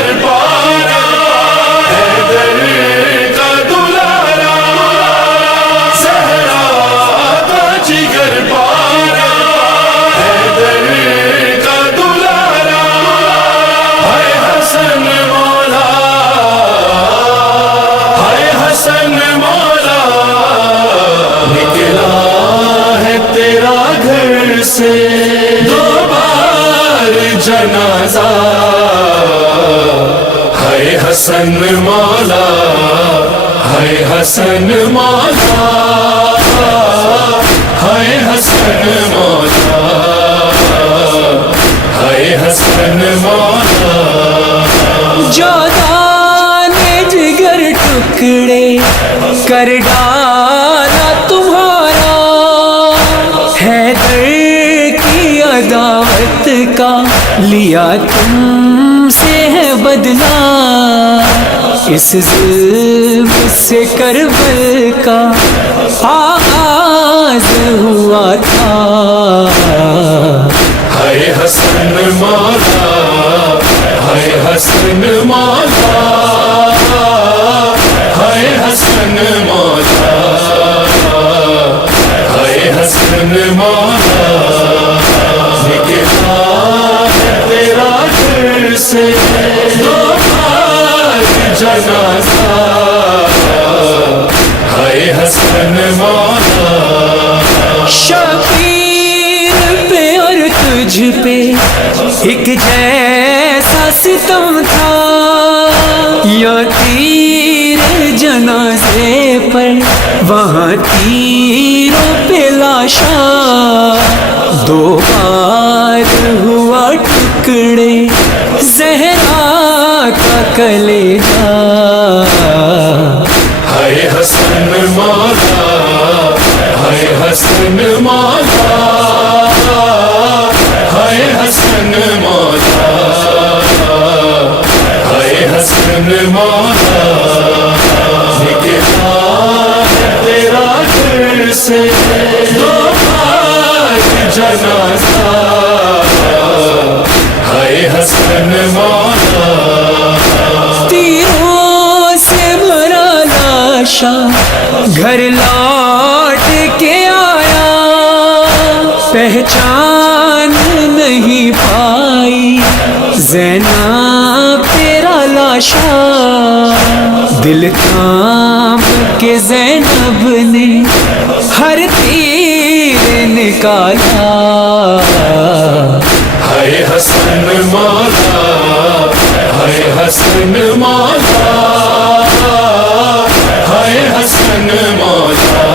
جگر پارا حیدر کا دلارا زہرا کا جگر پارا حیدر کا دلارا ہائے حسن مولا ہائے حسن مولا نکلا ہے تیرا گھر سے دو بار جنازہ ہائے حسن مولا ہائے حسن مولا ہائے حسن مولا ہائے حسن مولا جودان جگر ٹکڑے کر ڈالا تمہارا حیدر کی عداوت کا لیا تم سے ہے بدلہ اس ظلم سے کربل کا آغاز ہوا تھا ہائے حسن مولا ہائے حسن مولا ہائے حسن مولا ہائے حسن مولا نکلا ہے تیرا گھر سے دو بار جنازہ ہائے حسن مولا شبیر پہ اور تجھ پہ ایک جیسا ستم تھا یا تیر جنازے پر وہاں تیروں پہ لاشا دو بار ہوا ٹکڑے زہرا کا کلیجہ ہائے حسن مولا ہائے حسن مولا ہائے حسن مولا ہائے حسن مولا نکلا ہے تیرا گھر سے دو بار جنازہ ہائے حسن مولا تیروں سے بھرا لاشا گھر لوٹ کے آیا پہچان نہیں پائی زینب تیرا لاشا دل کام کے زینب نے ہر تیر نکالا ہائے حسن مولا ہائے حسن مولا ہائے حسن مولا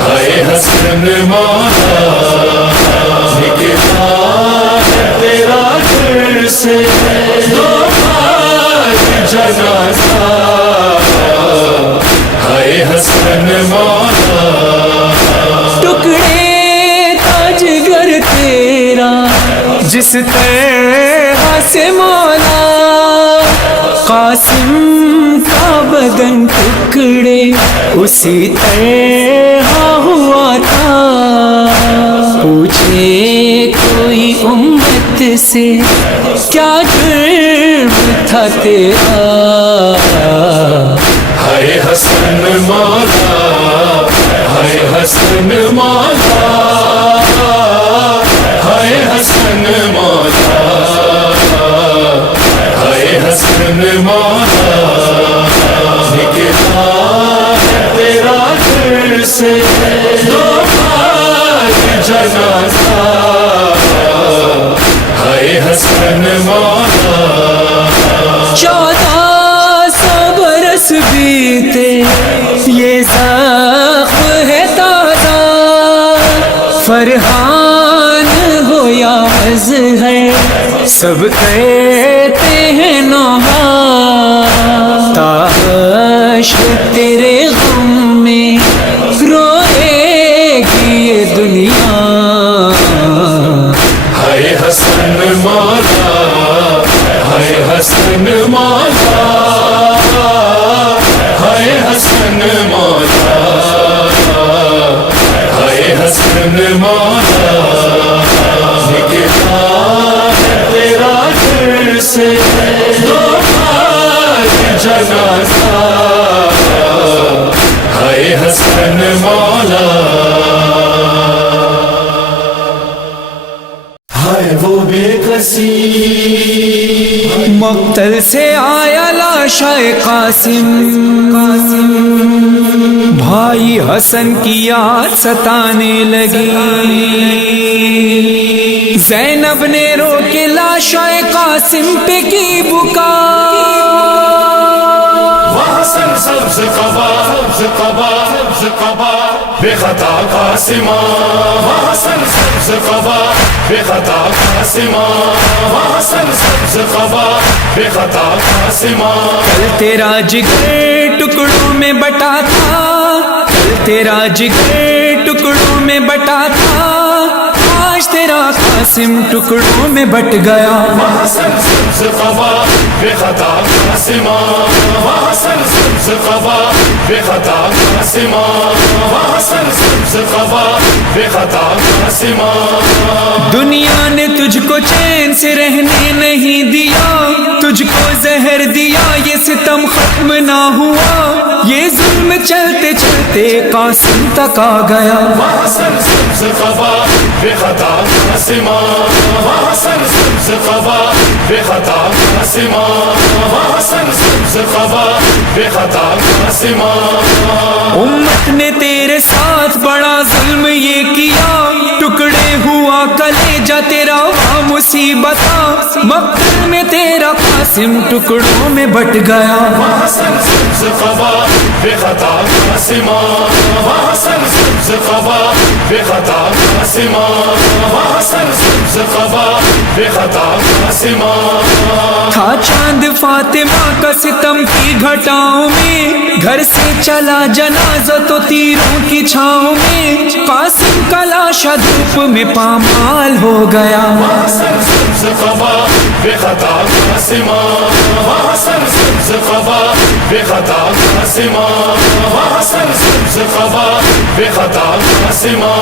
ہائے حسن مولا نکلا ہے تیرا گھر سے دو بار جنازہ ہائے حسن مولا ٹکڑے تاج گر تیرا جس طرح سے مولا قاسم کا بدن ٹکڑے اسی طرح ہوا تھا پوچھے کوئی امت سے کیا جرم تھا تیرا ہائے حسن مولا ہائے حسن مولا ہائے حسن مولا ہائے حسن مولا نکلا ہے تیرا گھر سے دو بار جنازہ ہائے حسن مولا 1400 برس بیتے یہ زخم ہے تازہ فرحان ہو یا اظہر سب کہتے ہیں نوحہ تاحشر تیرے غم میں روئے گی یہ دنیا ہائے حسن مولا ہائے حسن مولا ہائے حسن مولا ہائے حسن مولا نکلا ہے تیرا گھر سے ہے وہ بے کسی مقتل سے آیا لاشا قاسم بھائی حسن کی یاد ستانے لگی زینب نے رو کے لاشا قاسم پہ کی بکا حسن سبز قبا سبز قبا سبز قبا بے خطا قاسمہ حسن سبز قبا بے خطا قاسمہ حسن سبز قبا بے خطا قاسمہ کل تیرا جگر ٹکڑوں میں بٹا تھا کل تیرا جگر ٹکڑوں میں بٹا تھا آج تیرا قاسم ٹکڑوں میں بٹ گیا حسن سبز قبا بے خطا قاسمہ حسن سبز قبا بے خطا قاسمہ حسن سبز قبا بے خطا قاسمہ دنیا نے تجھ کو چین سے رہنے نہیں دیا تجھ کو زہر دیا یہ ستم ختم نہ ہوا یہ ظلم چلتے چلتے قاسم تک آ گیا حسن سبز قبا بے خطا قاسمہ حسن سبز قبا بے خطا قاسمہ حسن سبز قبا بے خطا قاسمہ امت نے تیرے ساتھ بڑا ظلم یہ کیا ٹکڑے ہوا کلیجہ تیرا وہاں مصیبتاں مقتل میں تیرا قاسم ٹکڑوں میں بٹ گیا حسن سبز قبا بے خطا قاسمہ حسن سبز قبا بے خطا قاسمہ حسن سبز قبا بے خطا قاسمہ تھا چاند فاطمہ کا ستم کی گھٹاؤں میں گھر سے چلا جنازہ تو تیروں کی چھاؤں میں قاسم کا لاشا دھوپ میں پامال ہو گیا حسن سبز قبا بے خطا قاسمہ حسن سبز قبا بے خطا قاسمہ حسن سبز قبا بے خطا قاسمہ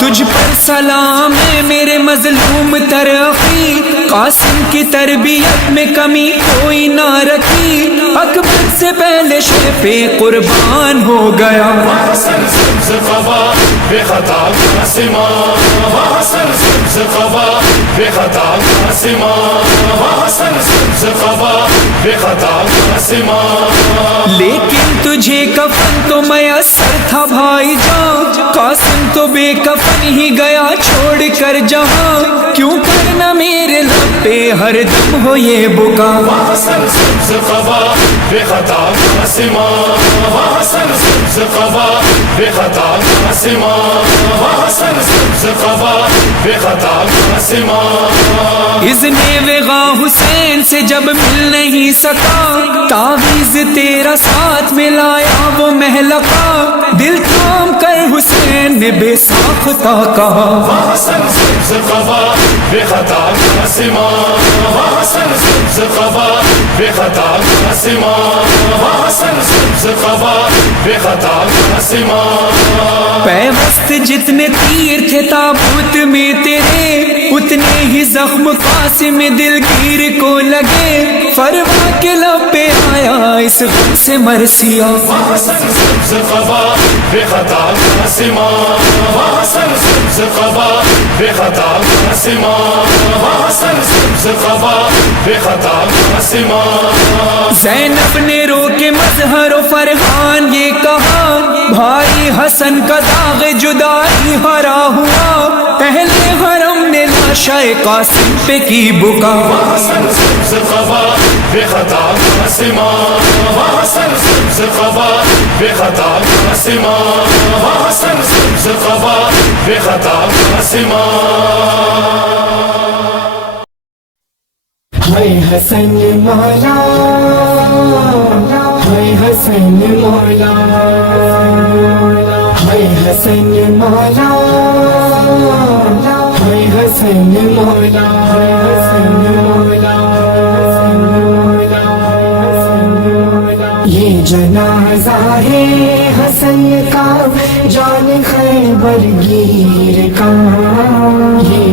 تجھ پر سلام ہے میرے مظلوم تر اخی قاسم کی تربیت میں کمی کوئی نہ رکھی اکبر سے پہلے شہ پہ قربان ہو گیا حسن سبز قبا بے خطا قاسمہ حسن سبز قبا بے خطا قاسمہ حسن سبز قبا بے خطا قاسمہ لیکن تجھے کفن تو میسر تھا بھائی جان قاسم تو بے کفن ہی گیا چھوڑ کر جہاں کیوں کرنا میرے لب پہ ہر دم ہو یہ بکا حسن سبز قبا بے خطا قاسمہ حسن سبز قبا بے خطا قاسمہ حسن سبز قبا بے خطا قاسمہ اذن وغا حسین سے جب مل نہیں سکا تعویذ تیرا ساتھ میں لایا وہ محلقہ دل تھام کر حسین نے بے ساختہ کہا حسن سبز قبا بے خطا قاسمہ حسن سبز قبا بے خطا قاسمہ حسن سبز قبا بے خطا قاسمہ پیوست جتنے تیر تھے تابوت میں تیرے اتنے ہی زخم قاسم دلگیر کو لگے فروا کے لب پہ آیا اس غم سے مرثیہ حسن سبز قبا بے خطا قاسمہ حسن سبز قبا بے خطا قاسمہ حسن سبز قبا بے خطا قاسمہ زینب نے رو کے مظہر و فرحان یہ کہا بھائی حسن کا داغ جدائی ہرا ہوا پہلے حرم نے لاشا قاسم پہ کی بکا حسن سبز قبا بے خطا قاسمہ حسن سبز قبا بے خطا قاسمہ حسن سبز قبا بے خطا قاسمہ ہائے حسن مولا ہائے حسن مولا ہائے حسن مولا ہائے حسن مولا یہ جنازہ ہے حسن کا جان خیبر گیر کا یہ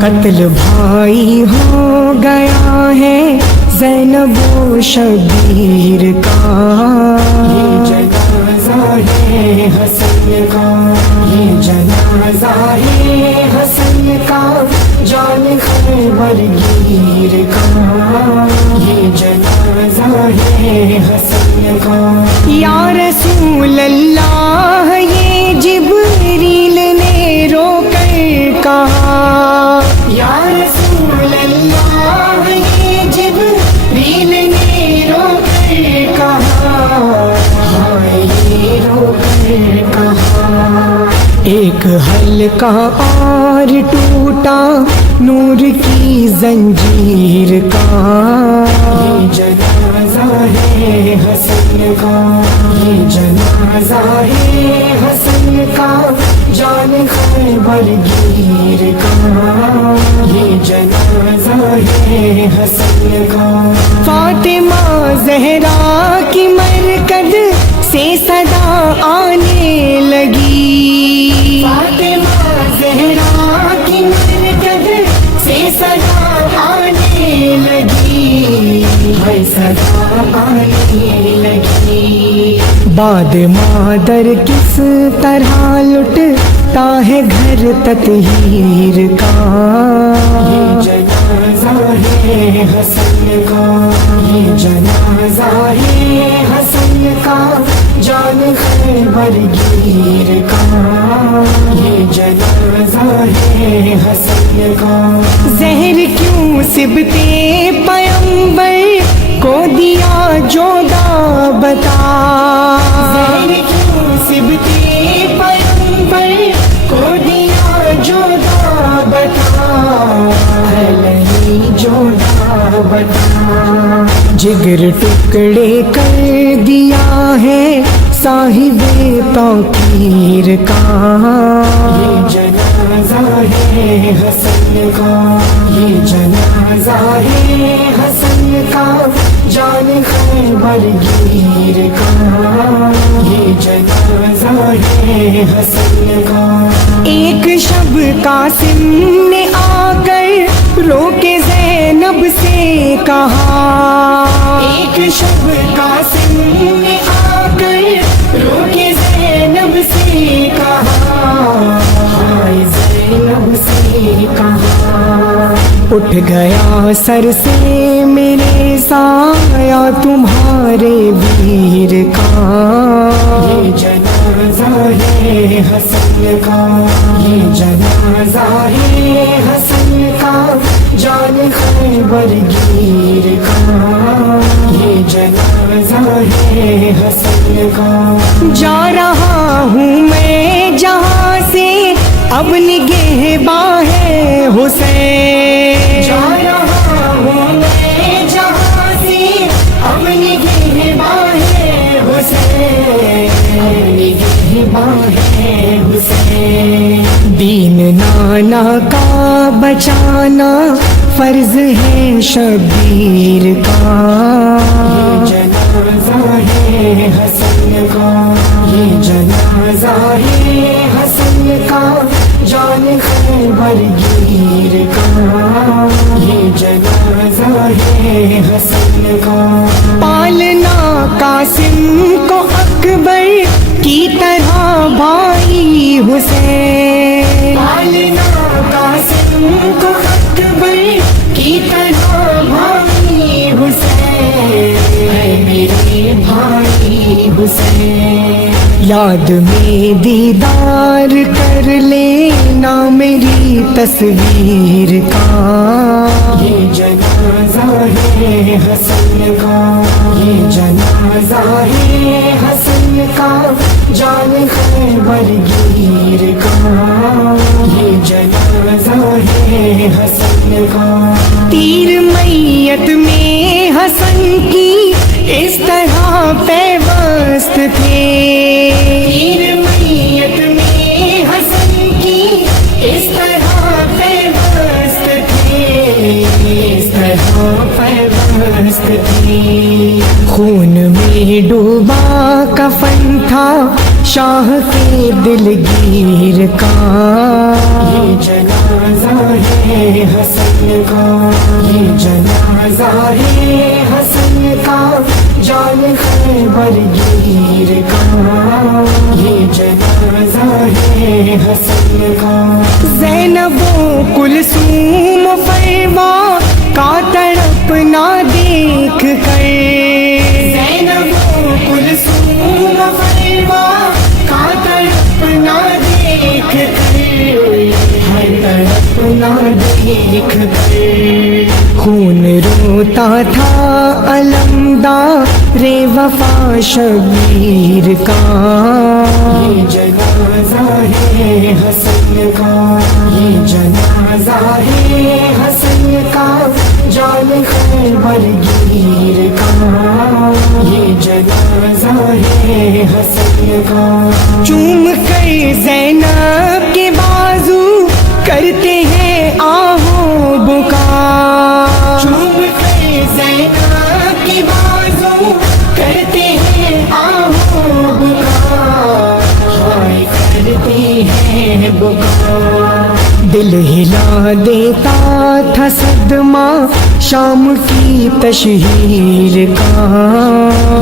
قتل بھائی ہو گیا ہے زینب و شبیر کا، یہ جنازہ ہے حسن کا، یہ جنازہ ہے حسن کا، جان خیبر گیر کا، یہ جنازہ ہے حسن کا۔ یا رسول اللہ یہ جبریل نے رو کر کہا، یا رسول اللہ یہ جبریل نے رو کر کہا، ہائے یہ رو کر کہا۔ ایک حلقہ اور ٹوٹا نور کی زنجیر کا، یہ جنازہ ہے حسن کا، یہ جنازہ ہے حسن کا، جان خیبر گیر کا، یہ جنازہ ہے حسن کا۔ فاطمہ زہرا کی مرکز سے صدا آنے لگی، فاطمہ زہرا کی مرکز سے صدا آنے لگی، ہے صدا آنے لگی۔ بعد مادر کس طرح لٹتا ہے گھر تطہیر کا، یہ جنازہ ہے حسن کا، یہ جنازہ ہے حسن کا، جان خیبر گیر کا، یہ جنازہ ہے حسن کا۔ زہر کیوں سبتے پیمبر کو دیا جودا بتا، زہر کیوں سبتے پیمبر کو دیا جودا بتا، علی جودا بتا۔ جگر ٹکڑے کر دیا ہے صاحب توقیر کا، یہ جنازہ ہے حسن کا، یہ جنازہ ہے حسن کا، جان خیبر گیر کا، یہ جنازہ ہے حسن کا۔ ایک شب قاسم نے آ کر رو کے زینب سے کہا، ایک شب قاسم نے آ کر رو کے زینب سے کہا، ہائے زینب سے کہا۔ اٹھ گیا سر سے میرے سایہ تمہارے ویر کا، یہ جنازہ ہے حسن کا، یہ جنازہ ہے حسن کا، جان خیبر گیر کا، یہ جنازہ ہے حسن کا۔ جا رہا ہوں میں جہاں سے اب نگہباں ہے حسین، جا رہا ہوں میں جہاں سے اب نگہباں ہے حسین، نگہباں ہے حسین۔ دین نانا کا بچانا فرض ہے شبیر کا، یہ جنازہ ہے حسن کا، یہ جنازہ ہے حسن کا، جان خیبر گیر کا، یہ جنازہ ہے حسن کا۔ پالنا قاسم کو اکبر کی طرح بھائی حسین، پالنا قاسم کو اکبر کی طرح بھائی حسین، ہے میرے بھائی حسین۔ یاد میں دیدار کر لینا میری تصویر کا، یہ جنازہ ہے حسن کا، یہ جنازہ ہے حسن کا، جان خیبر گیر کا، یہ جنازہ ہے حسن کا۔ تیر میت میں حسن کی اس طرح پیوست تھے، تیر میت میں حسن کی اس طرح پیوست پیوست تھی، خون میں ڈوبا کفن تھا شاہ کے دلگیر کا، یہ جنازہ ہے حسن کا، یہ جنازہ ہے حسن کا، جان خیبر گیر کا، یہ جنازہ ہے حسن کا، زینب و کلثوم و فروا کا تڑپنا دیکھ کر، زینب و کلثوم و فروا کا تڑپنا دیکھ کر، ہر تڑپنا دیکھ کر، خون روتا تھا علمدار وفا شبیر کا، یہ جنازہ ہے حسن کا، یہ جنازہ ہے حسن کا، جان خیبر گیر کا، یہ جنازہ ہے حسن کا، چوم کر زینب کے بازو کرتے ہیں آہو بکا، چوم کر زینب کی بازو کرتے ہیں آہو بکا، ہائے کرتے ہیں بکا، دل ہلا دیتا تھا صدمہ شام کی تشہیر کا،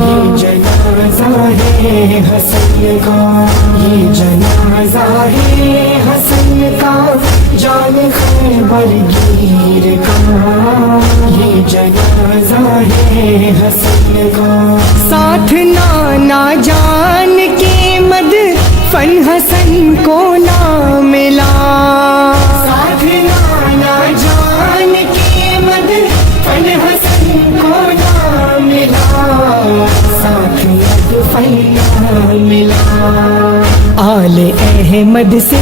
یہ جنازہ ہے حسن کا، یہ جنازہ ہے حسن کا، جان خیبر گیر کا، یہ جنازہ ہے حسن کا، ساتھ نانا جان کے مد فن حسن کو نہ ملا، ساتھ نانا جان کے مد فن حسن کو نہ ملا، ساتھ مد فن نہ ملا، آل احمد سے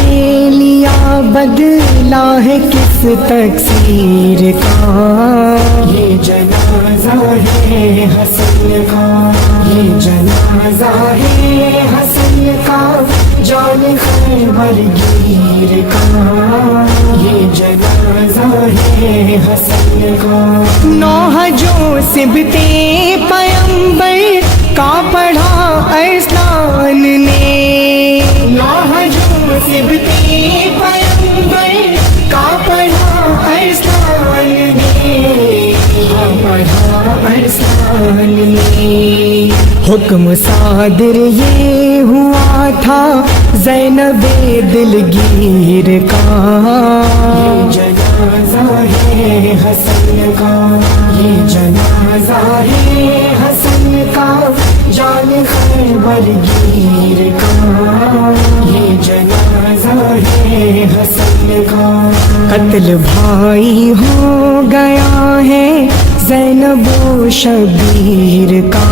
لیا بدلہ ہے کس تقصیر کا، یہ جنازہ ہے حسن کا، یہ جنازہ ہے حسن کا، جان خیبر گیر کا، یہ جنازہ ہے حسن کا، نوح جو سبتے پیمبر کا پڑھا ارسلان نے، نوح جو سبتے پیمبر کا پڑھا ارسلان نے، پڑھا ارسلان نے، حکم صادر یہ ہوا تھا زینب دلگیر کا، یہ جنازہ ہے حسن کا، یہ جنازہ ہے حسن کا، جان خیبر گیر کا، یہ جنازہ ہے حسن کا، قتل بھائی ہو گیا ہے زینب و شبیر کا،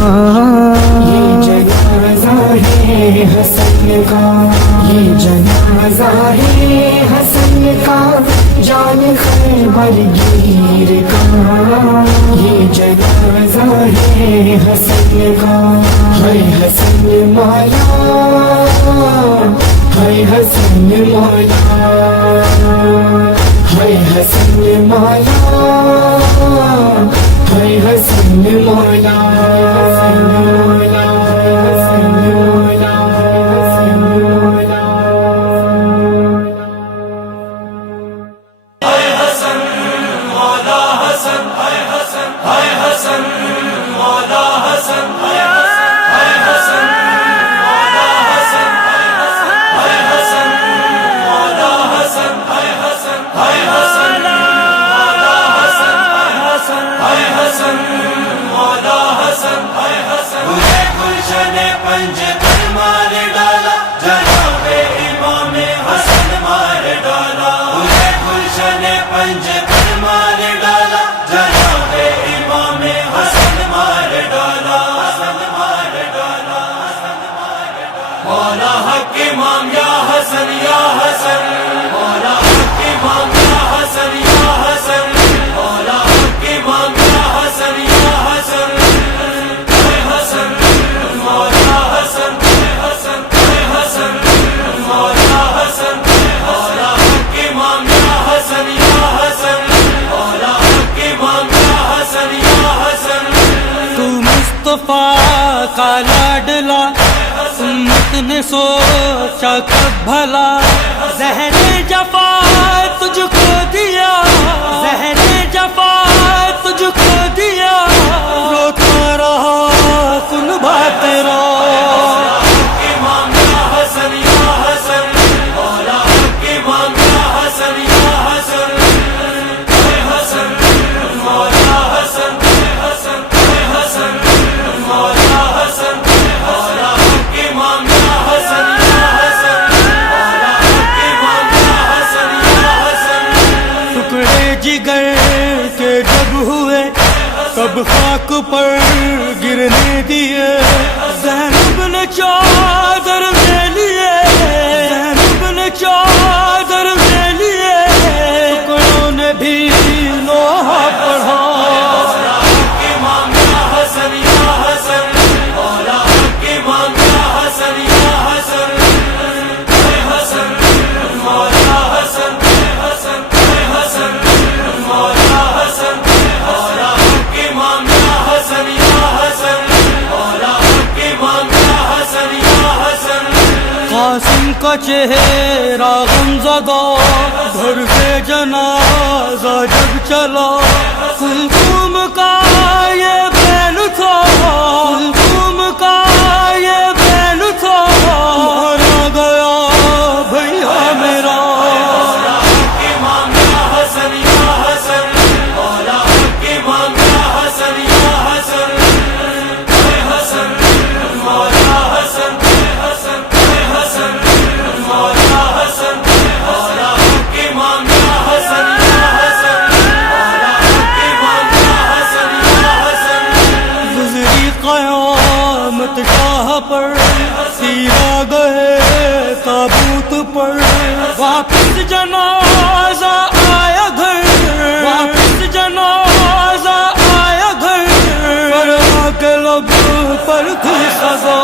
یہ جنازہ ہے حسن کا، یہ جنازہ ہے حسن کا، جان خیبر گیر کا، یہ جنازہ ہے حسن کا، ہے حسن مولا، ہے حسن مولا، ہے حسن مولا، ہے حسن مولا، حسن مولا، حسن مولا، حسن مولا، مولا مصطفیٰ کا لاڈلا امت نے سوچا کب بھلا زہر جفا تجھ کو دیا زہر جفا تجھ کو دیا روتا رہا کن بات تیرا جگر کے جب ہوئے کب خاک پر گرنے دیے زینب نے چادر لے لیے زینب نے چادر لے لیے ٹکڑوں نے بھی لوہا پڑھا قاسم کا چہرہ غمزدہ گھر سے جنازہ جب چلا کلثوم کا یہ بیل تھا کلثوم کا یہ بیل تھا مارا گیا بھیا میرا قیامت شاہ پر سیرا گئے تابوت پر واپس جنازہ آیا گھر واپس جنازہ آیا گھر پر آ کے لب پر تھی سزا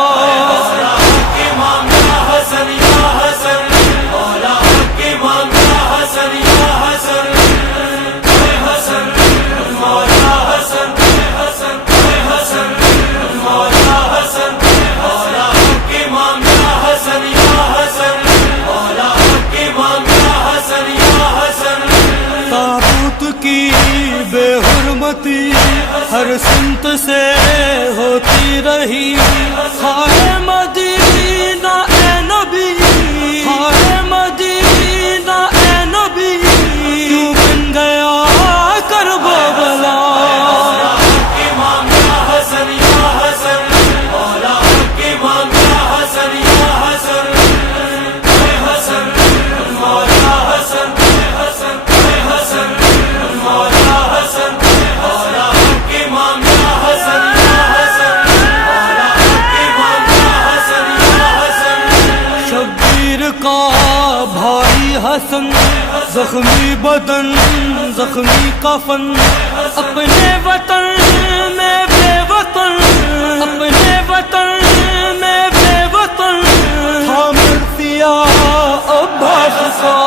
کی بے حرمتی ہر سمت سے ہوتی رہی خواہ مدینہ اے نبی خواہ مدینہ اے نبی کیوں بن گیا کربلا کا بھائی حسن زخمی بدن زخمی کفن اپنے وطن میں بے وطن اپنے وطن میں بے وطن حامل سیاہ عباس کا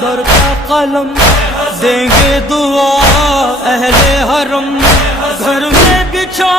در کا قلم دیں گے دعا اہل حرم گھر میں بچھا